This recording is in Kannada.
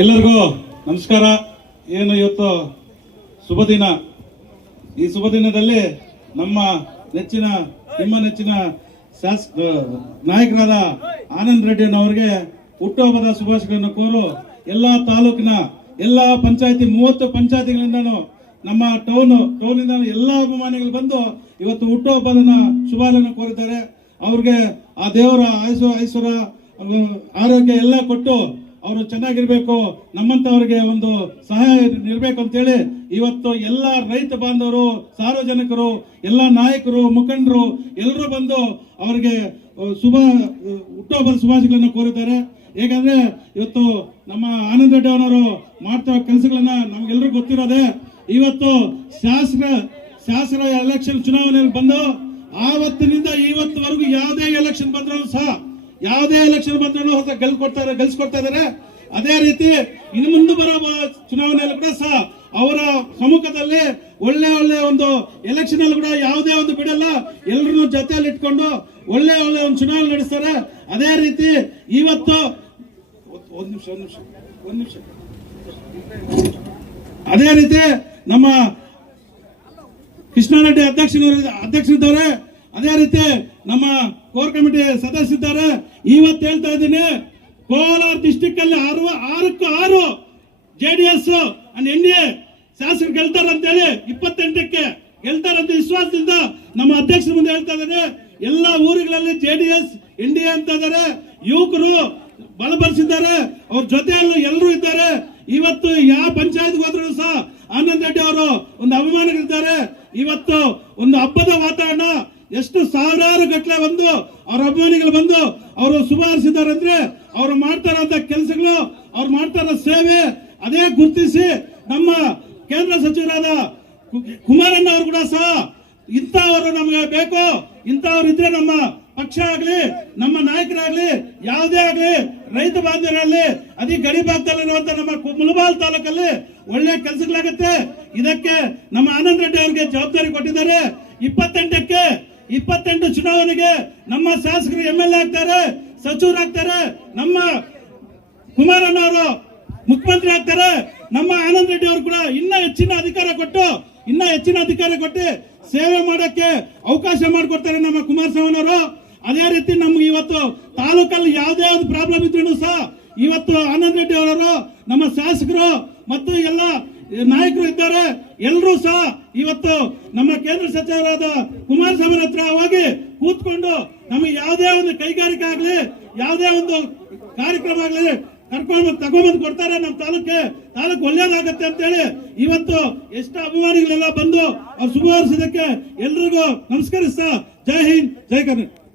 ಎಲ್ಲರಿಗೂ ನಮಸ್ಕಾರ. ಏನು ಇವತ್ತು ಶುಭ ದಿನ. ಈ ಶುಭ ದಿನದಲ್ಲಿ ನಿಮ್ಮ ನೆಚ್ಚಿನ ನಾಯಕರಾದ ಆನಂದ್ ರೆಡ್ಡಿ ಅವರಿಗೆ ಹುಟ್ಟುಹಬ್ಬದ ಶುಭಾಶಯಗಳನ್ನು ಕೋರು ಎಲ್ಲ ತಾಲೂಕಿನ ಎಲ್ಲ ಪಂಚಾಯತಿ 30 ಪಂಚಾಯತಿಗಳಿಂದನೂ ನಮ್ಮ ಟೌನಿಂದ ಎಲ್ಲ ಅಭಿಮಾನಿಗಳು ಬಂದು ಇವತ್ತು ಹುಟ್ಟುಹಬ್ಬದ ಶುಭಾಶಯಗಳನ್ನು ಕೋರಿದ್ದಾರೆ. ಅವ್ರಿಗೆ ಆ ದೇವರ ಐಶ್ವರ್ಯ ಆರೋಗ್ಯ ಎಲ್ಲ ಕೊಟ್ಟು ಅವರು ಚೆನ್ನಾಗಿರ್ಬೇಕು, ನಮ್ಮಂತವರಿಗೆ ಒಂದು ಸಹಾಯ ಇರಬೇಕು ಅಂತೇಳಿ ಇವತ್ತು ಎಲ್ಲ ರೈತ ಬಾಂಧವರು, ಸಾರ್ವಜನಿಕರು, ಎಲ್ಲ ನಾಯಕರು, ಮುಖಂಡರು ಎಲ್ಲರೂ ಬಂದು ಅವರಿಗೆ ಹುಟ್ಟುಹಬ್ಬದ ಶುಭಾಶಯಗಳನ್ನು ಕೋರಿದ್ದಾರೆ. ಹೇಗಂದ್ರೆ ಇವತ್ತು ನಮ್ಮ ಆನಂದ್ ರೆಡ್ಡಿ ಅವರವರು ಮಾಡ್ತಾ ಕೆಲಸಗಳನ್ನ ನಮ್ಗೆಲ್ರಿಗೂ ಗೊತ್ತಿರೋದೆ. ಇವತ್ತು ಶಾಸನ ಎಲೆಕ್ಷನ್ ಚುನಾವಣೆಯಲ್ಲಿ ಬಂದು ಆವತ್ತಿನಿಂದ ಇವತ್ತುವರೆಗೂ ಯಾವುದೇ ಎಲೆಕ್ಷನ್ ಬಂದ್ರೂ ಹೊಸ ಗೆಲ್ಸ್ಕೊಡ್ತಾ ಇದ್ದಾರೆ. ಅದೇ ರೀತಿ ಇನ್ನು ಮುಂದೆ ಬರೋ ಚುನಾವಣೆಯಲ್ಲಿ ಕೂಡ ಸಹ ಅವರ ಸಮ್ಮುಖದಲ್ಲಿ ಒಳ್ಳೆ ಒಂದು ಎಲೆಕ್ಷನ್ ಅಲ್ಲಿ ಕೂಡ ಯಾವುದೇ ಒಂದು ಬಿಡಲ್ಲ, ಎಲ್ಲರನ್ನು ಜೊತೆಯಲ್ಲಿ ಇಟ್ಕೊಂಡು ಒಳ್ಳೆ ಒಂದು ಚುನಾವಣೆ ನಡೆಸ್ತಾರೆ. ಅದೇ ರೀತಿ ಇವತ್ತು ಒಂದ್ ನಿಮಿಷ ಅದೇ ರೀತಿ ನಮ್ಮ ಕೃಷ್ಣಾರೆಡ್ಡಿ ಅಧ್ಯಕ್ಷರಿದ್ದಾರೆ. ಅದೇ ರೀತಿ ನಮ್ಮ ಕೋರ್ ಕಮಿಟಿ ಸದಸ್ಯರಿದ್ದಾರೆ. ಇವತ್ತು ಹೇಳ್ತಾ ಇದ್ದೀನಿ, ಕೋಲಾರ ಡಿಸ್ಟಿಕ್ ಅಲ್ಲಿ 6 JDS ಅಂಡ್ NDA ಶಾಸಕರು ಗೆಲ್ತಾರೆ ಅಂತೇಳಿ 28ಕ್ಕೆ ಗೆಲ್ತಾರೆ ಅಂತ ವಿಶ್ವಾಸದಿಂದ ನಮ್ಮ ಅಧ್ಯಕ್ಷರ ಮುಂದೆ ಹೇಳ್ತಾ ಇದ್ದಾರೆ. ಎಲ್ಲ ಊರುಗಳಲ್ಲಿ JDS NDA ಅಂತ ಇದ್ದಾರೆ, ಯುವಕರು ಬಲಪಡಿಸಿದ್ದಾರೆ, ಅವ್ರ ಜೊತೆಯಲ್ಲೂ ಎಲ್ಲರೂ ಇದ್ದಾರೆ. ಇವತ್ತು ಯಾವ ಪಂಚಾಯತ್ ಹೋದ್ರು ಸಹ ಆನಂದ್ ರೆಡ್ಡಿ ಅವರು ಒಂದು ಅಭಿಮಾನಿಗಳಿದ್ದಾರೆ. ಇವತ್ತು ಒಂದು ಹಬ್ಬದ ವಾತಾವರಣ, ಎಷ್ಟು ಸಾವಿರಾರು ಗಟ್ಟಲೆ ಬಂದು ಅವ್ರ ಅಭಿಮಾನಿಗಳು ಬಂದು ಅವರು ಶುಭ ಹಾರೈಸಿದ್ದಾರೆ ಅಂದ್ರೆ ಅವ್ರು ಮಾಡ್ತಾ ಇರೋ ಕೆಲಸಗಳು, ಅವ್ರು ಮಾಡ್ತಾ ಇರೋ ಸೇವೆ ಅದೇ ಗುರುತಿಸಿ ನಮ್ಮ ಕೇಂದ್ರ ಸಚಿವರಾದ ಕುಮಾರಣ್ಣ ಅವರು ಕೂಡ ಸಹ ಇಂಥವರು ನಮ್ಗೆ ಬೇಕು, ಇಂಥವ್ರು ಇದ್ರೆ ನಮ್ಮ ಪಕ್ಷ ಆಗ್ಲಿ, ನಮ್ಮ ನಾಯಕರಾಗ್ಲಿ, ಯಾವುದೇ ಆಗ್ಲಿ, ರೈತ ಬಾಂಧವರಲ್ಲಿ ಅದೇ ಗಡಿ ಭಾಗದಲ್ಲಿರುವಂತ ನಮ್ಮ ಮುಳಬಾಲ್ ತಾಲೂಕಲ್ಲಿ ಒಳ್ಳೆ ಕೆಲಸಗಳಾಗತ್ತೆ. ಇದಕ್ಕೆ ನಮ್ಮ ಆನಂದ್ ರೆಡ್ಡಿ ಅವರಿಗೆ ಜವಾಬ್ದಾರಿ ಕೊಟ್ಟಿದ್ದಾರೆ. 28 ಚುನಾವಣೆಗೆ ನಮ್ಮ ಶಾಸಕರು MLA ಆಗ್ತಾರೆ, ಸಚಿವರಾಗ್ತಾರೆ, ನಮ್ಮ ಕುಮಾರಣ್ಣ ಅವರು ಮುಖ್ಯಮಂತ್ರಿ ಆಗ್ತಾರೆ. ನಮ್ಮ ಆನಂದ್ ರೆಡ್ಡಿ ಅವರು ಕೂಡ ಇನ್ನೂ ಹೆಚ್ಚಿನ ಅಧಿಕಾರ ಕೊಟ್ಟು ಸೇವೆ ಮಾಡಕ್ಕೆ ಅವಕಾಶ ಮಾಡಿಕೊಡ್ತಾರೆ ನಮ್ಮ ಕುಮಾರಸ್ವಾಮಿ ಅವರು. ಅದೇ ರೀತಿ ನಮ್ಗೆ ಇವತ್ತು ತಾಲೂಕಲ್ಲಿ ಯಾವುದೇ ಒಂದು ಪ್ರಾಬ್ಲಮ್ ಇದ್ರೂ ಸಹ ಇವತ್ತು ಆನಂದ್ ರೆಡ್ಡಿ ಅವರು, ನಮ್ಮ ಶಾಸಕರು ಮತ್ತು ಎಲ್ಲ ನಾಯಕರು ಇದ್ದಾರೆ. ಎಲ್ಲರೂ ಸಹ ಇವತ್ತು ನಮ್ಮ ಕೇಂದ್ರ ಸಚಿವರಾದ ಕುಮಾರಸ್ವಾಮಿ ಹತ್ರ ಹೋಗಿ ಕೂತ್ಕೊಂಡು ನಮಗೆ ಯಾವುದೇ ಒಂದು ಕೈಗಾರಿಕೆ ಆಗ್ಲಿ, ಯಾವುದೇ ಒಂದು ಕಾರ್ಯಕ್ರಮ ಆಗ್ಲಿ ತಗೊಂಡ್ಬಂದು ಕೊಡ್ತಾರೆ. ನಮ್ಮ ತಾಲೂಕು ಒಳ್ಳೇದಾಗತ್ತೆ ಅಂತೇಳಿ ಇವತ್ತು ಎಷ್ಟು ಅಭಿಮಾನಿಗಳೆಲ್ಲ ಬಂದು ಅವ್ರು ಶುಭ ಹಾರೈಸಿದ್ದಕ್ಕೆ ಎಲ್ರಿಗೂ ನಮಸ್ಕರಿಸ್ತಾ ಜೈ ಹಿಂದ್, ಜೈ ಕರ್ನಾಟಕ.